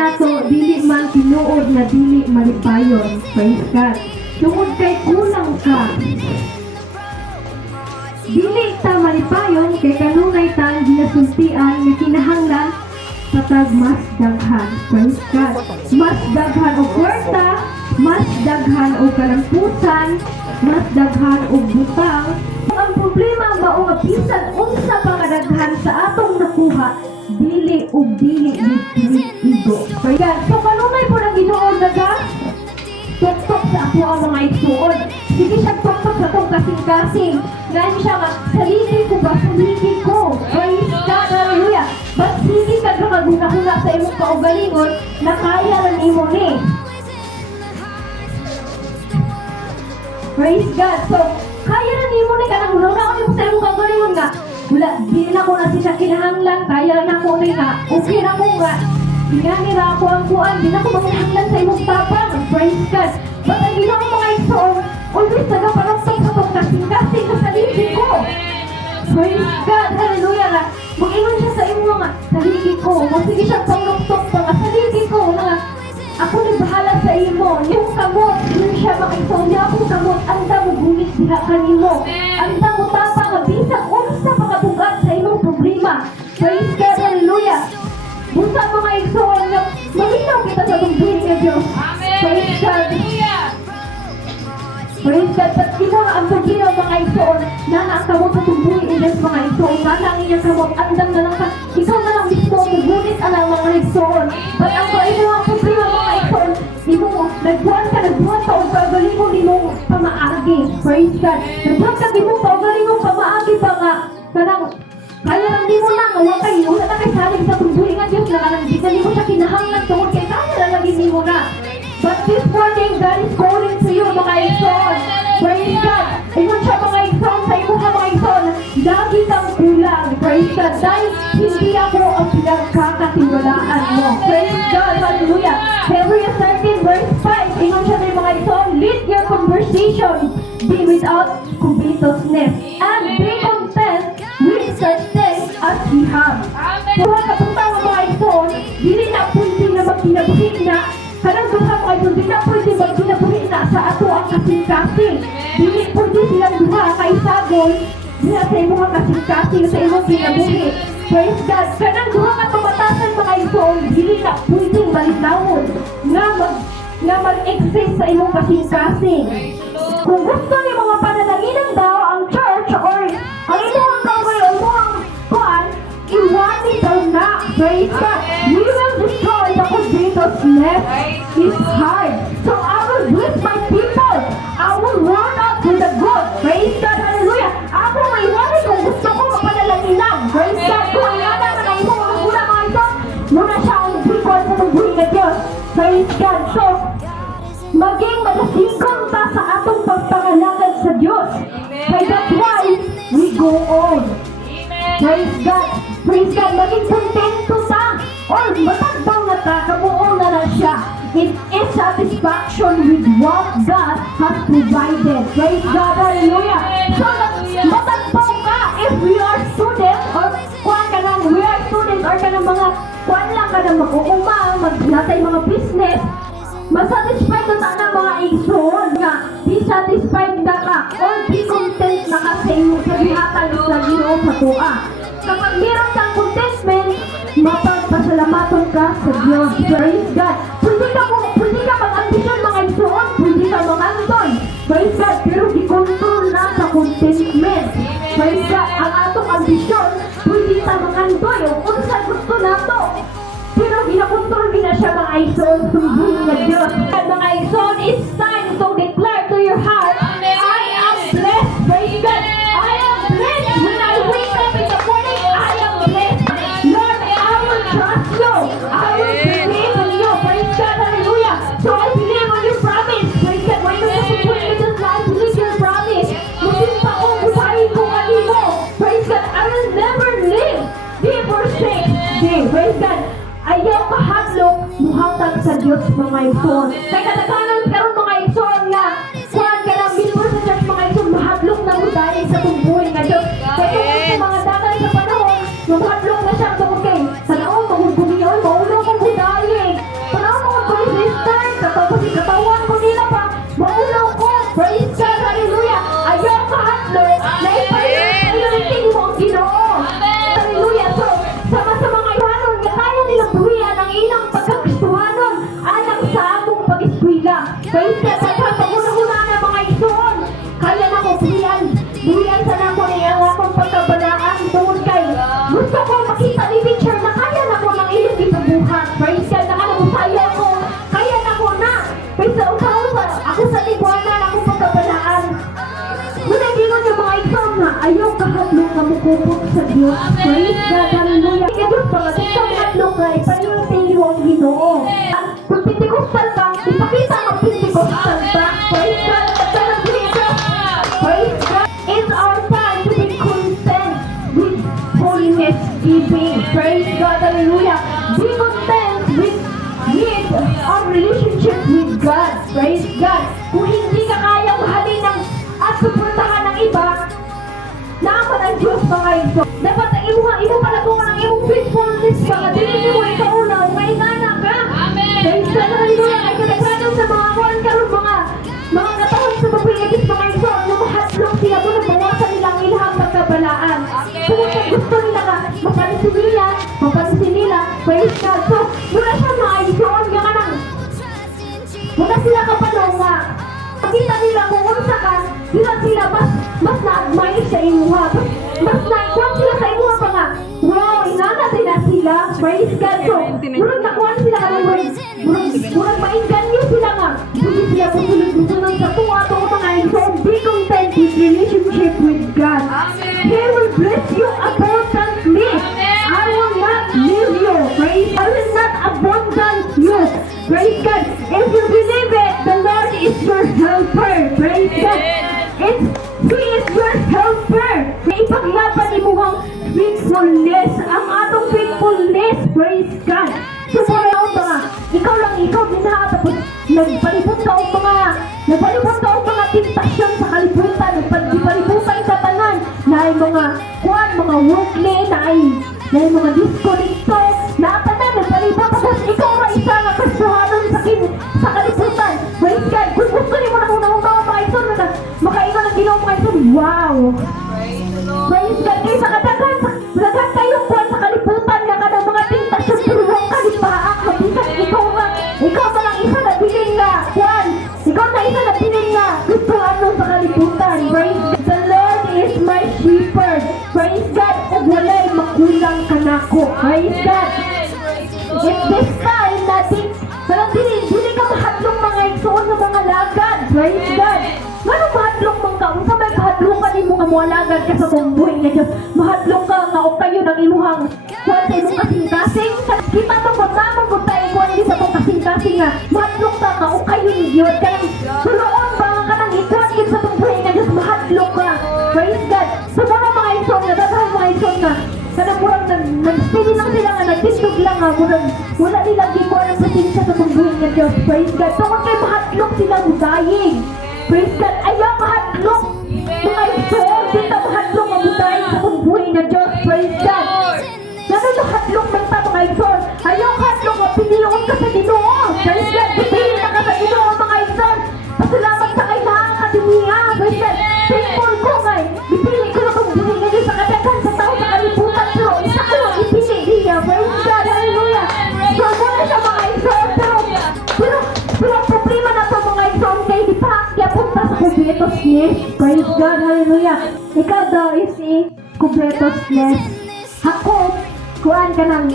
nato dili man tinuod na dili malipayon. Praise God. Tungod kay kulang ka. Dili ta malipayon kay kanunay ta ginasultian nga kinahanglan patag mas daghan. Praise God. Mas daghan og kwarta, mas daghan og kalampusan, mas daghan og butang. Ang problema mao nga bisan unsa pa kadaghan sa atong nakuha, dili ug dili igo. Kaya so kanunay po nang Ginoo daga tuktok sa ako ang mga igsuon. Sige siya tuktok sa tong kasing-kasing. Ngayon siya nga, salili ko ba? Salili ko. Praise God, hallelujah. But hindi ka maguna-huna sa imong kaugalingon na kaya lang imo ni. Praise God. So, kaya lang imo ni ka nang una-una ko sa imong kaugalingon nga. Wala, di na ko na siya kinahanglan. Kaya na ko ni nga. Okay na ko nga. Ingani na ako ang kuan. Di na ko makinahanglan sa imong tapang. Praise God. But ang ginawa mga igsoon, always nagapanagtang sa itong kasing-kasing sa saligi ko. Praise God, hallelujah na. Mag-ingon siya sa imo nga, saligi ko. Magsige siya pangluktok pa nga, saligi ko. Nga, ako nagbahala sa imo. Yung kamot, yun siya makigsoon. Di ako kamot, anda mo gumis diha kanimo. Anda mo tapa nga, bisang unsa pakabugat sa imong problema. Praise God, hallelujah. Busa mga igsoon nga, maminaw kita sa tungguin nga Diyos. Praise God. Praise God. At ikaw ang pagkinaw mga igsoon na nakamot sa tungguin nga Diyos mga igsoon. Mana ang inyong kamot, andang na lang ka. Ikaw na lang mismo, magunit ang mga igsoon. But ang kainaw ang problema mga igsoon, nagbuwan ka o kagaling mo ni mong pamaagi. Praise God. Nagbuwan ka di mo kagaling mong pamaagi pa nga. Kanang, kaya lang di mo lang, wala na kay saling sa tungguin nga Diyos na kanang di ka mo siya kinahanglan tungkol kay kaya lang lagi di mo na. But this morning, God is calling to you mga igsoon. Praise God. Ingon siya mga igsoon sa imo mga igsoon. Lagi kang kulang. Praise God. Dahil hindi ako ang pinagkakatiwalaan mo. Praise God. Hallelujah. Hebrews 13 verse 5. Ingon siya ng mga igsoon. Lead your conversation. Be without covetousness. And be content with such things as we have. Kung kapuntaw mga igsoon, dili na pwede na magkinabuhin na kanang duha mga igsoon, di na pwede magkinabuhin na sa ato ang kasing-kasing. Dili pwede silang duha kaisagol diha sa imong kasing-kasing sa imong kinabuhi. Praise God. Kanang duha ka pamatasan mga igsoon, dili na pwede balitawon nga mag-exist sa imong kasing-kasing. Kung gusto ni mga pananaginan daw ang church or ang inyong kaway o mga kuan, iwanin daw na. Praise God. We will destroy the covetousness. It's hard. So I will bless my people. I will run out with the good. Praise God. Hallelujah. Ako maiwanin kung gusto ko mapanalaginan. Praise God. Kung ayana na ng imong mga gula mga ito, muna siya ang bikon sa tungguin na Diyos. Praise God. So, maging madasigong ta sa atong pagpangalangad sa Diyos. Kaya that's why we go on. Praise God. Praise God. Maging kontento ta. Or matagbaw na ta, kabuong na na siya. It is satisfaction with what God has provided. Praise God. Hallelujah. So, matagbaw ka if we are students or kuwan ka na, we are students or ka ng mga kuwan lang ka na mag-uumang, mag-natay mga business. Masatisfied na ta na mga igsoon nga be satisfied na ka or be content na ka sa iyong sabihatan sa Ginoo sa tuwa. Kapag meron kang contentment, mapagpasalamaton ka sa Diyos. Praise God. Pwede ka mag-ambisyon mga igsoon, pwede ka mag-anton. Praise God. Pero i-control na sa contentment. Praise God. Ang atong ambisyon, pwede ka mag-anton. Kung saan gusto na to. Pero ginakontrol na siya mga igsoon, sumbuhin na Diyos. Mga igsoon, it's time to declare to your heart, I am blessed. Praise God. I am blessed. When I wake up in the morning, I am blessed. Lord, I will trust you. I will believe in you. Praise God. Hallelujah. So I believe on your promise. Praise God. When you have to put in this life, believe your promise. Musinta ko, buhay ko kanimo. Praise God. I will never live. Be forsake. Praise God. Ayaw kahadlok, muhatag sa Diyos mga igsoon. Kaya kataganan karon mga igsoon nga, kuhan ka ng bilbo sa church mga igsoon, mahadlok na mo dahil sa tungbuhin nga Diyos. Kaya kung mga dagan sa panahon, mahadlok na siya tungkol kay, sa naon, magugumiyon, maulo kong budayig. Praise God, sa paguna-una na mga igsoon. Kaya na ko, buyan sa nako ni ang akong pagkabalaan tungod kay. Gusto ko makita ni teacher na kaya na ko ng ilang itabuhat. Praise God, nakalamusaya ko. Kaya na ko na. Praise God, ako sa libuanan, akong pagkabalaan. Muna gingon yung mga igsoon na ayaw kahatlong na mukupot sa Diyos. Praise God, hallelujah. Kaya Diyos pa, ikaw kahatlong na ipanintiyo ang Ginoo. Kung Pentecostal ka, ipakita ang Pentecostal ka. Praise God, praise God. It's our time to be content with holiness giving. Praise God, hallelujah. Be content with our relationship with God. Praise God. Kung hindi ka kaya mahalin at suportahan ng iba, naaman ang Diyos mga ito. Dapat ang imo palatungan ang iyong faithfulness mga dili mo ikaw una, may nana ka. Praise God, hallelujah. Ay kadagdagan sa mga kuwan karon mga katawag sa pagpilitis mga ito, lumahatlong sila doon at bawasan nila ang ilhang pagkabalaan. Kung gusto nila ka, mapalisin nila, praise God. So, mula siya mga ito, mula sila kapanaw nga, makita nila kung unsa ka, sila mas na-admire sa imuha. Mas na-ikwan sila sa imuha pa nga. Wow, inanatin na sila. Praise God. So, murag nakuhan sila ka ng murag mainganyo sila nga. Hindi sila pusulog-pusulog sa tuwa mga ito. Be content with relationship with God. He will bless you abundantly. I will not leave you. Praise. I will not abandon you. Praise God. If you believe it, the Lord is your helper. Praise God. He is your helper. Ipaglaban mo ang faithfulness. Ang atong faithfulness. Praise God. Sumura mga, ikaw minaha tapos nagpalipot ka o mga tentasyon sa kalibutan. Nagpaliputan sa tanan na ay mga worldly, na ay mga disco, na tanan, nagpalipot tapos ikaw ra isa nga kasuhanon sa kalibutan. Praise God. Kung gusto niyo mo na unang-unang mga ison na makaingon ang Ginoo mga ison, wow! Praise God. Kaysa kadagan kayong kuwan sa kalibutan nga kada mga tentasyon tulong kalipaak mabisan ikaw pa lang isa na piling nga kuwan. Ikaw na isa na piling nga gusto ano sa kalibutan. Praise God. The Lord is my shepherd. Praise God. Ug walay makulang kanako. Praise God. At this time natin parang dili ka mahadlong mga igsoon ng mga lagad. Praise God. Ano mahadlong mga unsa may kahadlong ka nimo nga moalagad ka sa buhay nga Dios. Mahadlong ka nga o kayo ng imuhang kuwan sa imong kasing-kasing. Kita tungkol naman kung tayo kuwan di sa itong kasing-kasing nga. Mahadlong ka nga o kayo ni Dios. Kaya tuloon ba ka nang ikuwan yun sa itong buhay nga Dios. Mahadlong ka. Praise God. Sa mga ison nga, dadahan mga ison nga. Kada murang nag-steady lang sila nga, nag-tindog lang nga. Murang wala nilang gikuan ang presensya sa itong buhay nga Dios. Praise God. Tungkol kay mahadlong sila budaying. Praise God. Ayaw mahadlong. Mga ison, dito mahadlong ang budaying sa itong buhay nga Dios. Praise God. Ganun mahadlong man ta mga ison. Ayaw mahadlong nga piniyon ka sa Ginoo. Praise God. Pipili na ka sa Ginoo mga ison. Pasalamat sa kay mga katiniya. Praise God. Thankful ko ngay. Pipili ko na itong buhay nga Dios sa kadagan sa tao sa kalibutan. Pero isa ko ang ipili niya. Praise God. Hallelujah. So muna siya mga ison. Pero ang problema na ito mga ison kay di pa kaya punta sa kubletosness. Praise God. Hallelujah. Ikaw daw is kubletosness. Ako, kuhaan ka ng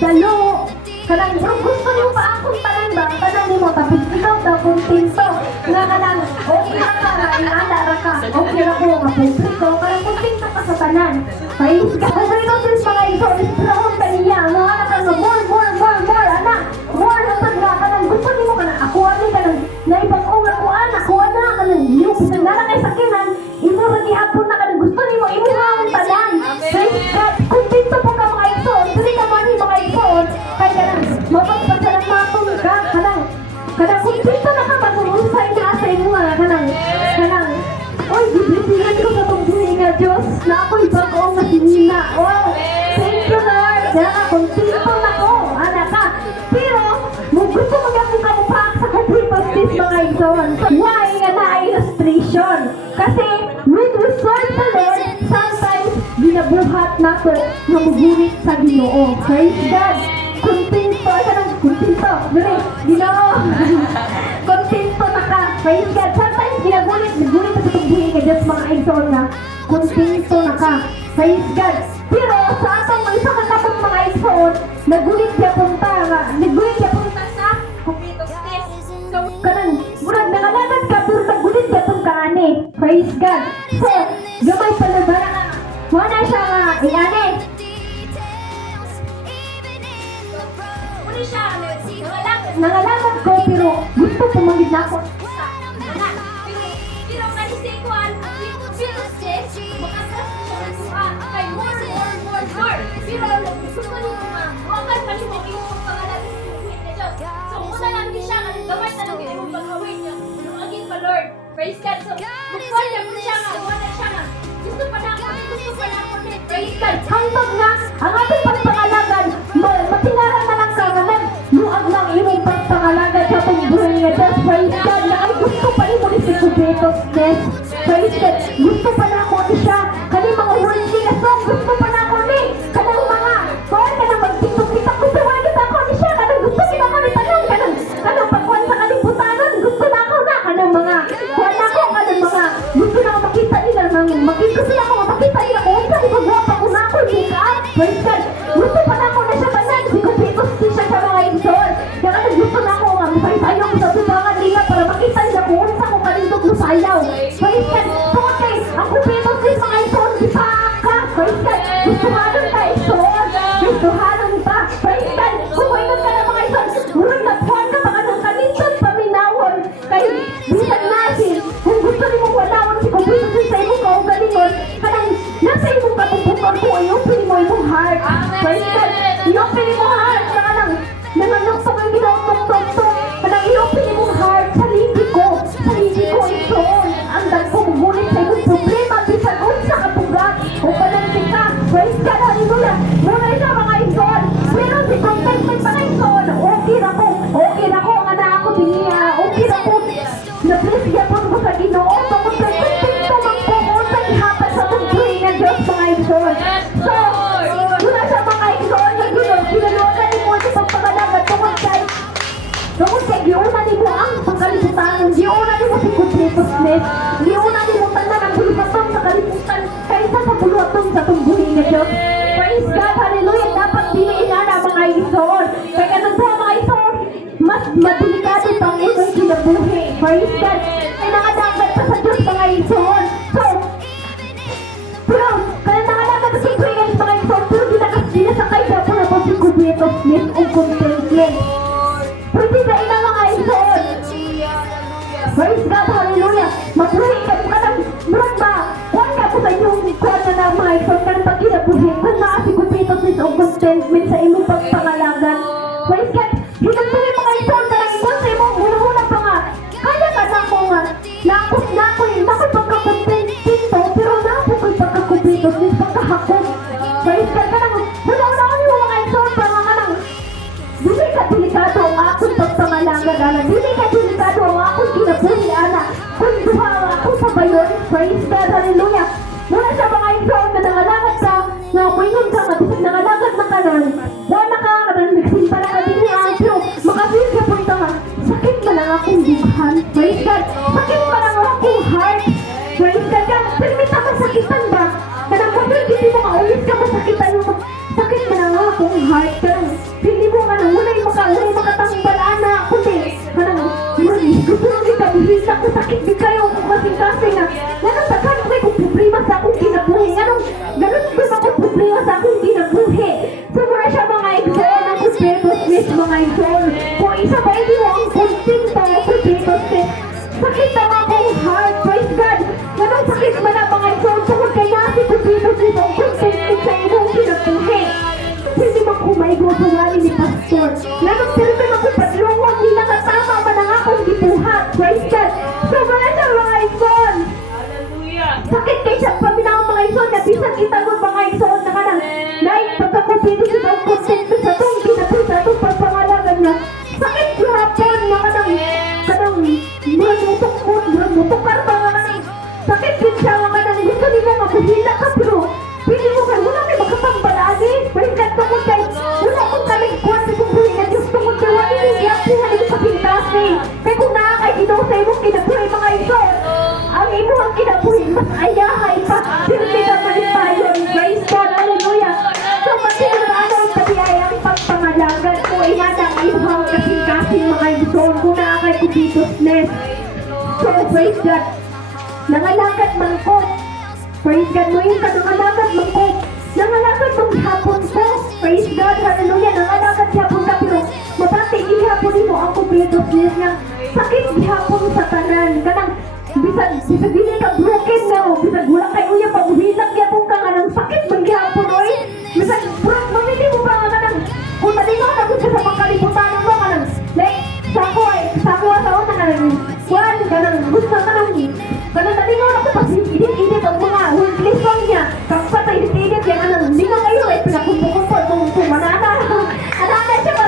dalo. Kanang gusto niyo pa akong tanan ba? Tanan niyo mo. Tapos ikaw daw kung tinto. Nga kanang okay ka na inandara ka. Okay na ko mapupri ko. Kanang kung tinto ka sa tanan. Praise God. Kung ito sis mga ito, isprahon ka niya. Mga anak ka nga, more, anak. More na pag nga kanang gusto niyo mo kanang ako ani kanang naibag-ong ako anak. Kuha na kanang yung pinagdala kay sakinan. Imo rin ihapon na kanang gusto niyo mo. Imo nga ang tanan. Praise God. Kung tinto po ka mga ito, hindi ka man mga ito. Kaya kanang mapagpasalamatong ka. Kanang kung tinto na ka mag-uusay na sa imo nga kanang oy, biblisihan ko sa itong buhay nga Diyos na ako'y bago nga sinina. Wow! Thank you Lord! Kaya kung tinto na ko, anak ka. Pero, gusto mo nga kung kamupak sa kubletosness mga igsoon. Why nga na-illustration? Kasi, when we serve the Lord, sometimes ginabuhat nato na mugunit sa Ginoo. Praise God! Kontento, Ginoo! Kontento na ka Praise God. Sometimes ginagulit sa tutubuhin ka Diyos mga igsoon nga. Kontento na ka. Praise God. Pero sa atong isa katapos mga igsoon, nagulit siya punta nga. Nagulit siya punta sa kumpletos test. So, kanang, murag nangalangan ka, pero nagulit siya punta ani. Praise God. So, gamay pala ba na nga. Wala siya nga, ingani. Muna siya, nangalangan ko, pero gusto pumagid na ako. Pero kanisikuan, pero sis, makasas siya ng suha, kay more. Pero gusto ko yung mga, huwagan pa niyo yung pangalan ng Panginoon na Diyos. So muna lang din siya, gamay na lang din yung pag-away niya. Lumagin pa Lord. Praise God. So, bukwan niya po siya nga, wala siya nga. Gusto pa na ako din. Praise God. Hanggang na, ang ating pagpangalagan, matinaran na lang ka nga lang, luag lang imong pagpangalagan sa pagbuhay niya Diyos. Praise God. Na ay gusto pa rin mo ni si Kubetos, yes. Praise God. Gusto pa na ako ni siya. Kani mga worldly na song, gusto pa na ako ni. Kanang mga, kung ka na magtitok-titok, gusto pa na ako ni siya. Kanang gusto kita ko ni tanong. Kanang pagkuhan sa kaliputanan, gusto na ako na. Kanang mga, kuhan ako, kanang mga, gusto na ako makita nila. Makita sila ako, makita nila ko. Huwag sa magwapa ko na ako, hindi ka. Praise God. Gusto pa na ako na siya tanan. Si Kubetos siya sa mga insol. Kaya kanang gusto na ako nga, masaysayaw ko sa tubangan nila para makita nila ko. Huwag sa akong kalindot lusayaw. Praise God. So, okay, ang Kubetos din mga insol, di pa ka. Praise God. Gustuhanan ka insol. Gustuhanan ka. Praise God. Kung maingat ka na mga insol, murag nagpuan ka pa ka ng kalindot paminawon. Kaya, bisan nasin, kung gusto ni mong walawan si Kubetos din sa imong kaugalingon, kanang nasa imong katubukan ko, i-open mo imong heart. Praise God. I-open mo heart. Nanganok sa mga ginawag-tok-tok. Kanang i-open imong heart sa libi ko. Sa libi ko insol. Ang dagpong gulit sa imong problema. Bisan unsa ka tugat. O pananti ka. Praise God. Hallelujah. Muna siya mga insol. Pero si contentment pa na insol. Okay na ko. Okay na ko. Ang anak ako diniya. Okay na ko. Na-bless yapon ko sa Ginoo. Tungkol kay kontento magpukol sa ihapad sa tungkuhin ng Diyos mga insol. So, muna siya mga insol. Pinaluwagan ni mo sa pagpagalagat tungkol kay giunan ni mo ang pagkaliputan. Giunan ni mo si Kubetos. Giunan ni mo tanan ang buluhaton sa kaliputan kaysa sa buluhaton sa tungkuhin ng Diyos. Praise God. Hallelujah. Dapat diliin na mga insol. Kaya ganun po mga insol, mas madelikado pang imong kinabuhi. Praise God. Ay nakadagat pa sa Diyos mga insol. So, pero, kaya nakadagat sa Kubetos mga insol, pero dinasakay siya po na po si Kubetos o contentment. Pwede na ina mga insol. Praise God. Hallelujah. Magbuhi ka po ka ng murag ba? Kuhan ka po sa inyong kuhan na ng mga insol ka ng pagkinabuhi. Kung naa si Kubetos o contentment sa imong pagpangalagan. Praise God. Hinag po yung mga insol ka ng insol sa imong hula-hula pa nga. Kaya ka na ko nga. Nako'y pagkakontento pero nako'y pagkakubetos at pagkahakot. Praise God ka nang wala niyo mga insol pa nga nang dili ka delikado ang akong pagpangalagan ana. Dili ka delikado ang akong kinabuhi ana. Kung duha ang akong sabayon. Praise God. Hallelujah. Muna sa mga insol na nangalangat ka na kuingon ka matisig nangalangat na ka nang wala ka nagsin pala ka din niya pero makapil ka po ito nga sakit man ang akong bughan. Praise God. Sakit man ang akong heart. Praise God ka. Permita masakitan ba? Kanang kapil hindi mo maulit ka masakitan mo. Sakit man ang akong heart. Kanang hindi mo nga nang unay makatangbalaan na kundi kanang gusto nang ikabuhisa ko sakit di kayo kung kasing-kasing nga ganun sa kanong kayo kung problema sa akong kinabuhi ganun kung akong problema sa akong kinabuhi so muna siya mga exam ng Kubetos mga exam kung isa ba hindi mo ang kontento ng Kubetos sakit ang akong heart praise God ganun sakit man ang mga exam tungkol kaya si Kubetos ang kontento sa imong kinabuhi hindi mo kumaigo sa wali ni Pastor ganun pero ako patlungon hindi nakatama man ang akong gibuhat praise God so mga siya mga exam sakit kayo sa paminang mga ison na bisan itagon mga ison na kanang dahil pagkakupitis ito ang kontento sa itong kinabuhi sa itong pagpangalagan na sakit hapon na kanang murag mutukar ba nga kanang sakit din siya nga kanang gusto nila mabuhila ka pero pili mo ka wala may makapambalagi balikan tungkol kay wala akong kaligkuhan sa kung buhay na Diyos tungkol kay wala yung iyak siya nito sa pintas kaya kung nakakay Ginoo sa imong kinabuhi mga igsoon. Ang imong kinabuhi mas ayahay pa. Hindi ka malipayon. Praise God, hallelujah. So magsinurado ang pabiyayang pagpangalagan ko inadang imong kasing-kasing mga igsoon kung naakay ko bitosness. So praise God. Nangalakad man ko. Praise God mo yung nangalakad man ko. Nangalakad mong hapon ko. Praise God, hallelujah. Nangalakad hapon ka pero mabati ihapon mo ang kubitosness niya. Sakit ihapon sa tanan. Kanang bisag dili ka broken na o bisag wala kay uya paghilag yapon ka nga ng sakit man gihapon oy. Bisag broke mamili mo pa nga kanang kung talino na ko sa pagkalibutan mo kanang like sa ako sa una kanang kuan kanang gusto kanang talino na ko pasidit ang mga worthless lang niya kapatay sidit yan kanang di mo kayo ay pinakumpukupod kung manana siya pa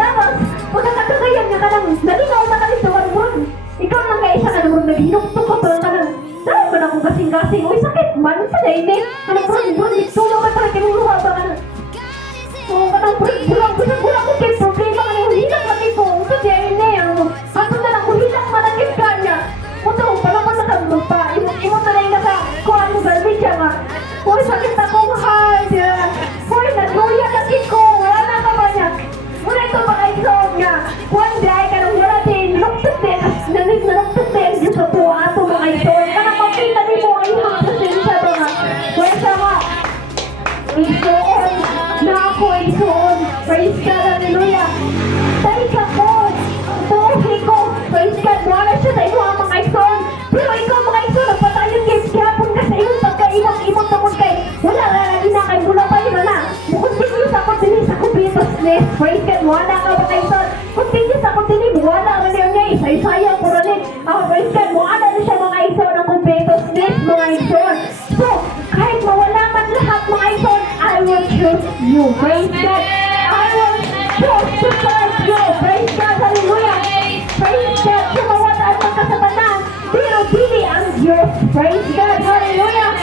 tapos pagkakagayan niya kanang nalinaw na kami sa warmon ikaw lang kaisa ka naman naghinukto ko pero kanang dahil ba na akong kasing-kasing uy sakit man sa daine kanang buron tulong ka talaga kinuluha ba kanang kanang bulang ko kay problema kanang hilang lagi ko sa daine ako na lang kung hilang managit ka niya punta ko pala man nakaglupa imo na lang na sa kuhan mo garbage siya nga uy sakit akong heart uy nagluya lagi ko wala na ka ba niya muna ito mga isog niya kuhan dahil ka nang wala din luktot din nanig na luktot din sa tuwa ito mga isog kanang makita din mo ay mga pasensya ba nga kwenta nga isoon na ako isoon praise God hallelujah dahil ka ko tuhi ko praise God wala siya sa imo ang mga isoon pero ikaw mga isoon nagpatayon kayo kihapon ka sa iyong pagkaimang tungkol kay wala lagi na kay mula pa yun na continue sa continue sa kubitosness praise God wala ka ba kayo isoon continue sa continue wala ka na niya isa-isayaw ko rin praise God wala na siya mga isoon ang kubitosness mga isoon so kahit mawala man lahat mga isoon I will choose you praise God I will choose to serve you praise God hallelujah praise God sumawataan man ka sa tanan pero dili ang Diyos praise God hallelujah